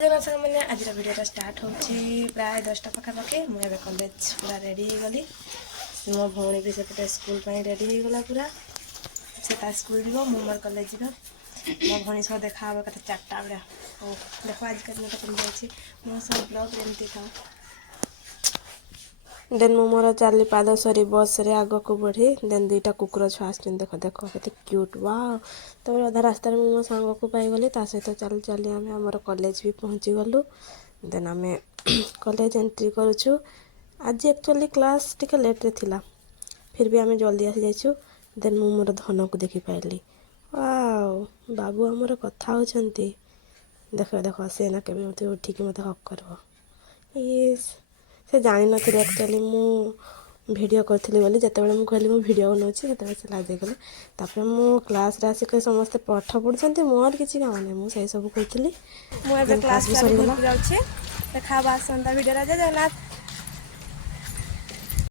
मैंने आज video start हो प्राय 10टा पाखापाखि मुझे कॉलेज पूरा रेडी हो गली मो भौणी भी सेपटे स्कूल रेडी हो गला पूरा से स्कूल जीव मु मोर कॉलेज जीव मो भौणी सह देखा कथा 4टा बेला ओ देखो आजकल मैं कम जाए मो सब ब्लॉग एमती था देन मु मोर चाली पाद सरी बस रे आग को बढ़ी देन 2टा कुकुर छुआ आस देख देख के क्यूट वाओ तो अधा रास्तार मो सांग को पाईगली ता सहित चली चली आम आमर कॉलेज भी पहुँची गलु देन आम कॉलेज एंट्री करुचु आज एक्चुअली क्लास टिके लेट रे थिला फिर भी आम जल्दी आसी जाइछु देन मु मोर धन को देखी पाइली वाओ बाबू आमर कथा होचंती देख देख से ना केबे मते उठिक मते हक करबो इस से जानी नथि एक्चुअली मु वीडियो करथिली बोली जतेबेले मु कहली मु वीडियो बनाउछि ततेबेले से लाज गेले तापर मु क्लास रे आसी के समस्त पाठ पढुछंती मोर किछि काम नै मु सही सब कहथिली मु एबे क्लास सरी गेला जाउछि देखा बा संता वीडियो राजा जगन्नाथ